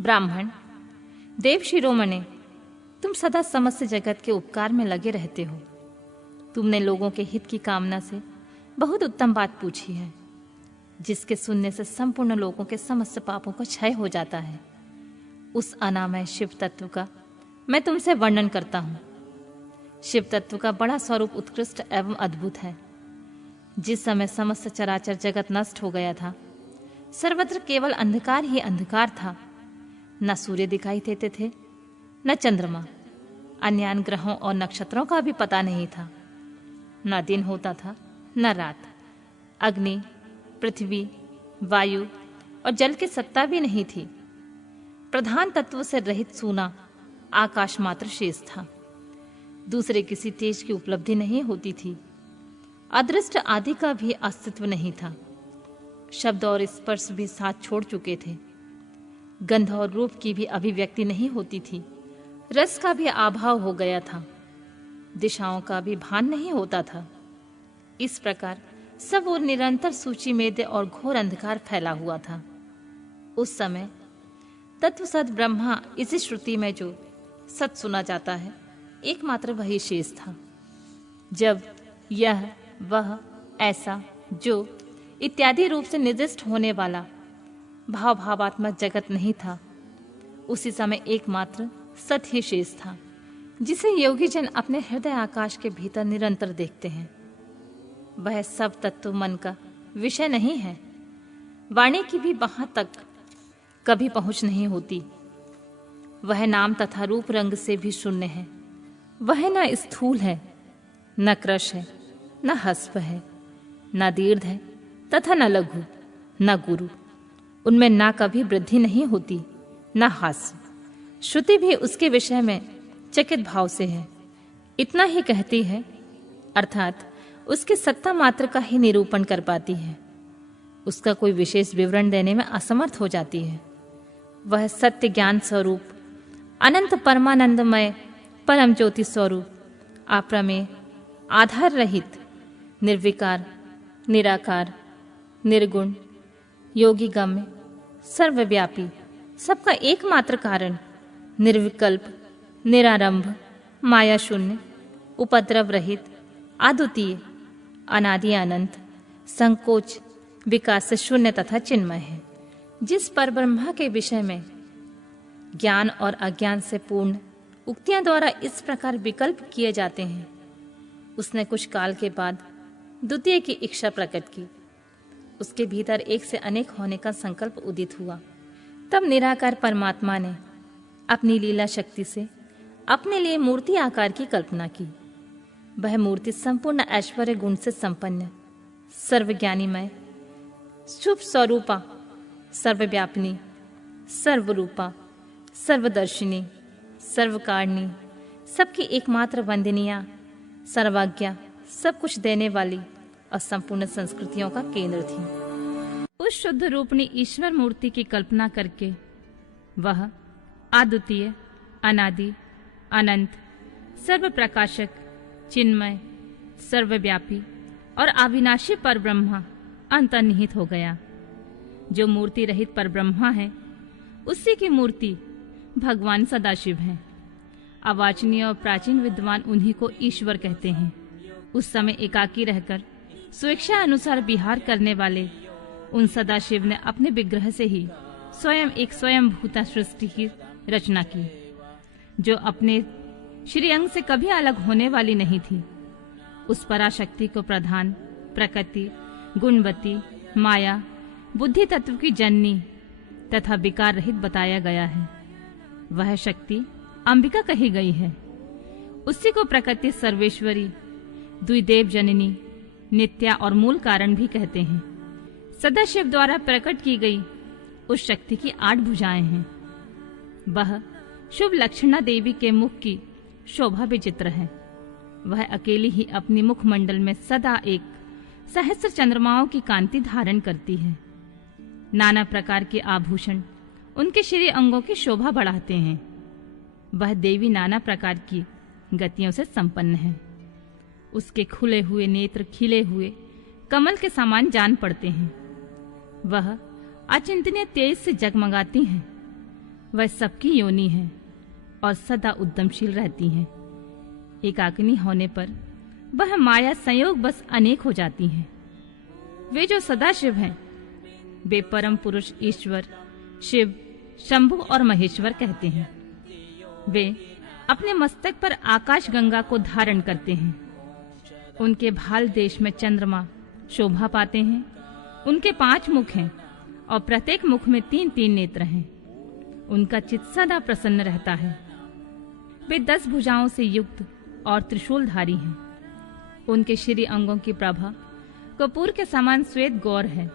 ब्राह्मण, देव शिरोमणे, तुम सदा समस्त जगत के उपकार में लगे रहते हो। तुमने लोगों के हित की कामना से बहुत उत्तम बात पूछी है, जिसके सुनने से संपूर्ण लोगों के समस्त पापों का क्षय हो जाता है। उस अनामय शिव तत्व का मैं तुमसे वर्णन करता हूँ। शिव तत्व का बड़ा स्वरूप उत्कृष्ट एवं अद्भुत है। जिस समय समस्त चराचर जगत नष्ट हो गया था, सर्वत्र केवल अंधकार ही अंधकार था। न सूर्य दिखाई देते थे, न चंद्रमा, अन्य ग्रहों और नक्षत्रों का भी पता नहीं था। न दिन होता था न रात। अग्नि, पृथ्वी, वायु और जल की सत्ता भी नहीं थी। प्रधान तत्व से रहित सूना आकाश मात्र शेष था। दूसरे किसी तेज की उपलब्धि नहीं होती थी। अदृष्ट आदि का भी अस्तित्व नहीं था। शब्द और स्पर्श भी साथ छोड़ चुके थे। गंध और रूप की भी अभिव्यक्ति नहीं होती थी। रस का भी अभाव हो गया था। दिशाओं का भी भान नहीं होता था। इस प्रकार सब और निरंतर सूची मेद और घोर अंधकार फैला हुआ था। उस समय तत्वसद ब्रह्मा, इसी श्रुति में जो सत सुना जाता है, एकमात्र वही शेष था। जब यह, वह, ऐसा, जो इत्यादि रूप से निर्दिष्ट होने वाला भावात्मक जगत नहीं था, उसी समय एकमात्र सत ही शेष था, जिसे योगी जन अपने हृदय आकाश के भीतर निरंतर देखते हैं। वह सब तत्व मन का विषय नहीं है। वाणी की भी वहां तक कभी पहुंच नहीं होती। वह नाम तथा रूप रंग से भी शून्य है। वह न स्थूल है, न कृश है, न हस्व है, न दीर्घ है तथा न लघु, न गुरु। उनमें ना कभी वृद्धि नहीं होती, न हास्य। श्रुति भी उसके विषय में चकित भाव से है। इतना ही कहती है, अर्थात उसकी सत्ता मात्र का ही निरूपण कर पाती है। उसका कोई विशेष विवरण देने में असमर्थ हो जाती है। वह सत्य ज्ञान स्वरूप, अनंत परमानंदमय, परम ज्योति स्वरूप, अप्रमेय, आधार रहित, निर्विकार, निराकार, निर्गुण, योगी गम्य, सर्वव्यापी, सबका एकमात्र कारण, निर्विकल्प, निरारंभ, माया शून्य, उपद्रव रहित, अद्वितीय, अनादि अनंत, संकोच, विकास से शून्य तथा चिन्मय है। जिस परब्रह्मा के विषय में ज्ञान और अज्ञान से पूर्ण उक्तियां द्वारा इस प्रकार विकल्प किए जाते हैं, उसने कुछ काल के बाद द्वितीय की इच्छा प्रकट की। उसके भीतर एक से अनेक होने का संकल्प उदित हुआ। तब निराकार परमात्मा ने अपनी लीला शक्ति से अपने लिए मूर्ति आकार की कल्पना की। वह मूर्ति संपूर्ण ऐश्वर्य गुण से संपन्न, सर्वज्ञानीमय, शुभ स्वरूपा, सर्वव्यापिनी, सर्वरूपा, सर्वदर्शिनी, सर्वकारिणी, सबकी एकमात्र वंदनीया, सर्वज्ञा, सब कुछ देने वाली और संपूर्ण संस्कृतियों का केंद्र थी। उस शुद्ध रूपणी ईश्वर मूर्ति की कल्पना करके वह अद्वितीय, अनादि, अनंत, सर्व प्रकाशक, चिन्मय, सर्वव्यापी और अविनाशी परब्रह्मा अंतर्निहित हो गया। जो मूर्ति रहित परब्रह्मा है, उसी की मूर्ति भगवान सदाशिव है। अवाचनीय और प्राचीन विद्वान उन्हीं को ईश्वर कहते हैं। उस समय एकाकी रहकर स्वेच्छा अनुसार विहार करने वाले उन सदाशिव ने अपने विग्रह से ही स्वयं एक स्वयंभूता सृष्टि की रचना की, जो अपने श्री अंग से कभी अलग होने वाली नहीं थी। उस पराशक्ति को प्रधान, प्रकृति, गुणवती, माया, बुद्धि तत्व की जननी तथा विकार रहित बताया गया है। वह शक्ति अंबिका कही गई है। उसी को प्रकृति सर्वेश्वरी, द्विदेव जननी, नित्या और मूल कारण भी कहते हैं। सदाशिव द्वारा प्रकट की गई उस शक्ति की 8 भुजाएं हैं। वह शुभ लक्षणा देवी के मुख की शोभा विचित्र है। वह अकेली ही अपनी मुखमंडल में सदा एक सहस्र चंद्रमाओं की कांति धारण करती है। नाना प्रकार के आभूषण उनके श्री अंगों की शोभा बढ़ाते हैं। वह देवी नाना प्रकार की गतियों से संपन्न है। उसके खुले हुए नेत्र खिले हुए कमल के समान जान पड़ते हैं। वह अचिंतनीय तेज से जगमगाती हैं। वह सबकी योनि है और सदा उद्यमशील रहती हैं। एकाकिनी होने पर वह माया संयोग बस अनेक हो जाती हैं। वे जो सदाशिव हैं, वे परम पुरुष ईश्वर शिव, शंभु और महेश्वर कहते हैं। वे अपने मस्तक पर आकाश गंगा को धारण करते हैं। उनके भाल देश में चंद्रमा शोभा पाते हैं। उनके 5 मुख हैं और प्रत्येक मुख में 3-3 नेत्र हैं। उनका चित्त सदा प्रसन्न रहता है। वे 10 भुजाओं से युक्त और त्रिशूलधारी हैं। उनके श्री अंगों की प्रभा कपूर के समान श्वेत गौर है।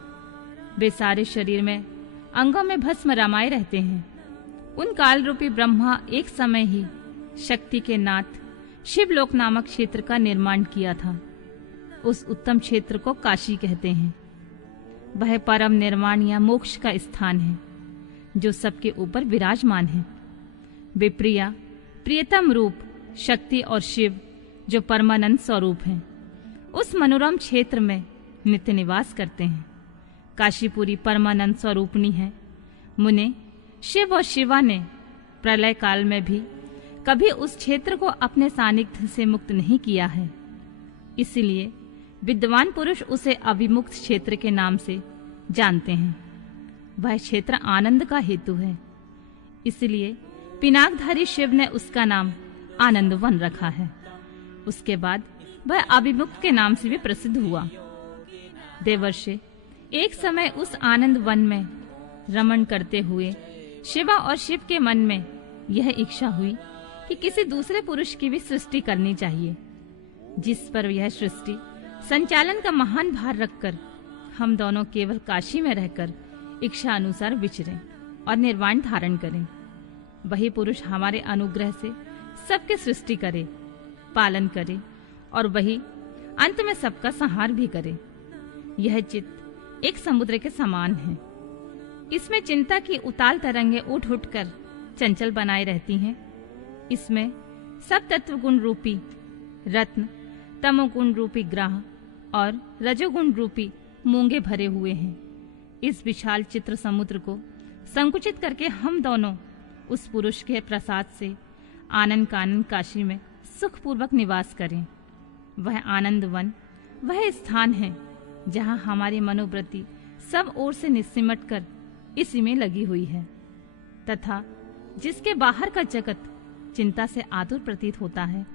वे सारे शरीर में अंगों में भस्म रमाए रहते हैं। उन काल रूपी ब्रह्मा एक समय ही शक्ति के नाथ शिवलोक नामक क्षेत्र का निर्माण किया था। उस उत्तम क्षेत्र को काशी कहते हैं। वह परम निर्वाण या मोक्ष का स्थान है जो सबके ऊपर विराजमान है। वे प्रिया, प्रियतम रूप, शक्ति और शिव जो परमानंद स्वरूप हैं, उस मनोरम क्षेत्र में नित्य निवास करते हैं। काशीपुरी परमानंद स्वरूपणी है। मुने, शिव और शिवा ने प्रलय काल में भी कभी उस क्षेत्र को अपने सानिध्य से मुक्त नहीं किया है। इसलिए विद्वान पुरुष उसे अविमुक्त क्षेत्र के नाम से जानते हैं। वह क्षेत्र आनंद का हेतु है। इसलिए पिनाकधारी शिव ने उसका नाम आनंद वन रखा है। उसके बाद वह अविमुक्त के नाम से भी प्रसिद्ध हुआ। देवर्षि, एक समय उस आनंद वन में रमण करते हुए शिवा और शिव के मन में यह इच्छा हुई कि किसी दूसरे पुरुष की भी सृष्टि करनी चाहिए, जिस पर यह सृष्टि संचालन का महान भार रखकर हम दोनों केवल काशी में रहकर इच्छा अनुसार विचरें और निर्वाण धारण करें। वही पुरुष हमारे अनुग्रह से सबके सृष्टि करे, पालन करे और वही अंत में सबका संहार भी करे। यह चित्त एक समुद्र के समान है। इसमें चिंता की उताल तरंगे उठ उठकर चंचल बनाए रहती हैं। इसमें सब तत्व गुण रूपी रत्न, तमोगुण रूपी ग्राह और रजोगुण रूपी मूंगे भरे हुए हैं। इस विशाल चित्र समुद्र को संकुचित करके हम दोनों उस पुरुष के प्रसाद से आनंद कानन काशी में सुखपूर्वक निवास करें। वह आनंद वन वह स्थान है जहाँ हमारी मनोवृत्ति सब ओर से निसिमट कर इसी में लगी हुई है तथा जिसके बाहर का जगत चिंता से आतुर प्रतीत होता है।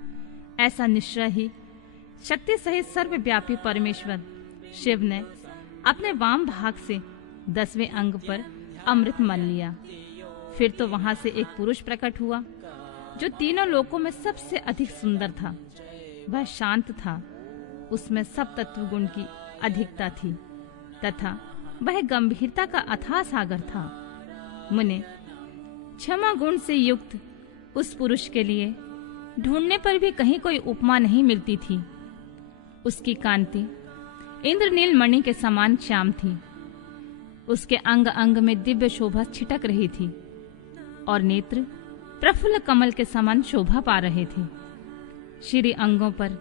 ऐसा निश्चय ही शक्ति सहित सर्वव्यापी परमेश्वर शिव ने अपने वाम भाग से 10वें अंग पर अमृत मन लिया। फिर तो वहां से एक पुरुष प्रकट हुआ जो तीनों लोकों में सबसे अधिक सुंदर था। वह शांत था, उसमें सब तत्व गुण की अधिकता थी तथा वह गंभीरता का अथाह सागर था। मुने, क्षमा गुण से युक्त उस पुरुष के लिए ढूंढने पर भी कहीं कोई उपमा नहीं मिलती थी। उसकी कांति इंद्रनील मणि के समान श्याम थी। उसके अंग अंग में दिव्य शोभा छिटक रही थी और नेत्र प्रफुल्ल कमल के समान शोभा पा रहे थे। श्री अंगों पर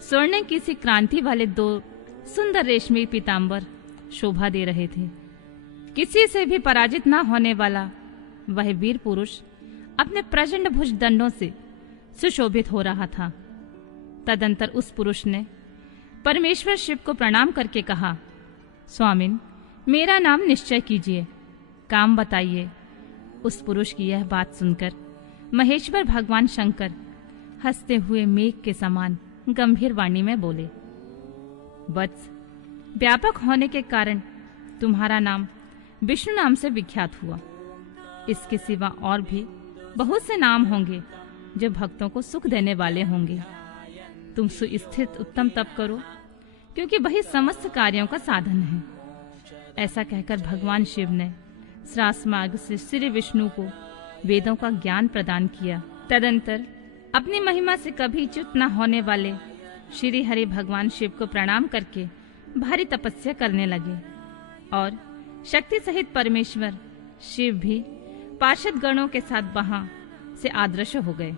स्वर्ण की सी क्रांति वाले 2 सुंदर रेशमी पीतांबर शोभा दे रहे थे। किसी से भी पराजित न होने वाला वह वीर पुरुष अपने प्रचंड भुज दंडों से सुशोभित हो रहा था। तदंतर उस पुरुष ने परमेश्वर शिव को प्रणाम करके कहा, स्वामिन, मेरा नाम निश्चय कीजिए, काम बताइए। उस पुरुष की यह बात सुनकर महेश्वर भगवान शंकर हंसते हुए मेघ के समान गंभीर वाणी में बोले, वत्स, व्यापक होने के कारण तुम्हारा नाम विष्णु नाम से विख्यात हुआ। इसके सिवा और भी बहुत से नाम होंगे जो भक्तों को सुख देने वाले होंगे। तुम सुस्थित उत्तम तप करो, क्योंकि वही समस्त कार्यों का साधन है। ऐसा कहकर भगवान शिव ने श्रास मार्ग से श्री विष्णु को वेदों का ज्ञान प्रदान किया। तदंतर अपनी महिमा से कभी च्युत न होने वाले श्री हरि भगवान शिव को प्रणाम करके भारी तपस्या करने लगे और शक्ति सहित परमेश्वर शिव भी पार्षद गणों के साथ वहां से आदृश्य हो गए।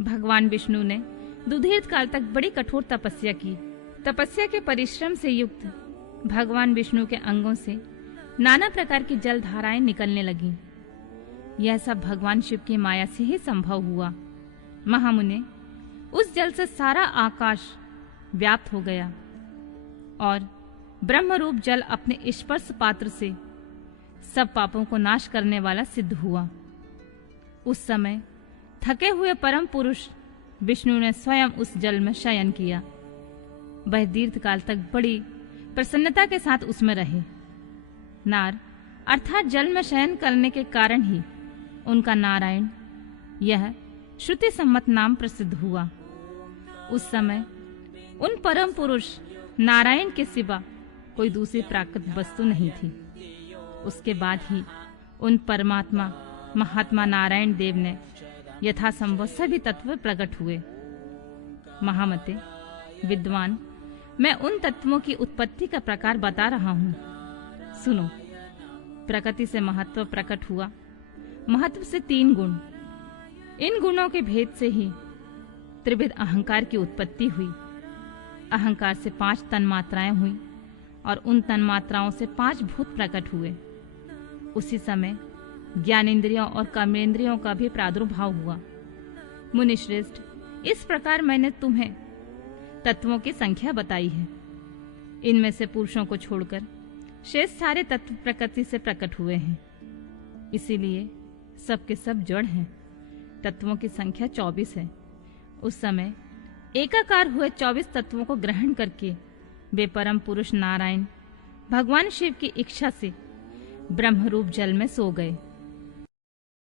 भगवान विष्णु ने दुधीर काल तक बड़ी कठोर तपस्या की। तपस्या के परिश्रम से युक्त भगवान विष्णु के अंगों से नाना प्रकार की जल धाराएं निकलने लगीं। यह सब भगवान शिव की माया से ही संभव हुआ। महामुने, उस जल से सारा आकाश व्याप्त हो गया और ब्रह्मरूप जल अपने स्पर्श पात्र से सब पापों को नाश करने वाला सिद्ध हुआ। उस समय थके हुए परम पुरुष विष्णु ने स्वयं उस जल में शयन किया। वह दीर्घ काल तक बड़ी प्रसन्नता के साथ उसमें रहे। नार अर्थात जल में शयन करने के कारण ही उनका नारायण, यह श्रुति सम्मत नाम प्रसिद्ध हुआ। उस समय उन परम पुरुष नारायण के सिवा कोई दूसरी प्राकृत वस्तु नहीं थी। उसके बाद ही उन परमात्मा महात्मा नारायण देव ने यथासंभव सभी तत्व प्रकट हुए। महामते, विद्वान, मैं उन तत्वों की उत्पत्ति का प्रकार बता रहा हूँ। सुनो। प्रकृति से महत्व प्रकट हुआ। महत्व से 3 गुण। इन गुणों के भेद से ही त्रिविध अहंकार की उत्पत्ति हुई। अहंकार से 5 तन्मात्राएं हुई और उन तन्मात्राओं से 5 भूत प्रकट हुए। उसी समय ज्ञानेंद्रियों और कर्मेंद्रियों का भी प्रादुर्भाव हुआ। मुनिश्रेष्ठ, इस प्रकार मैंने तुम्हें तत्वों की संख्या बताई है। इनमें से पुरुषों को छोड़कर शेष सारे तत्व प्रकृति से प्रकट हुए हैं, इसीलिए सबके सब जड़ हैं। तत्वों की संख्या 24 है। उस समय एकाकार हुए 24 तत्वों को ग्रहण करके वे परम पुरुष नारायण भगवान शिव की इच्छा से ब्रह्मरूप जल में सो गए।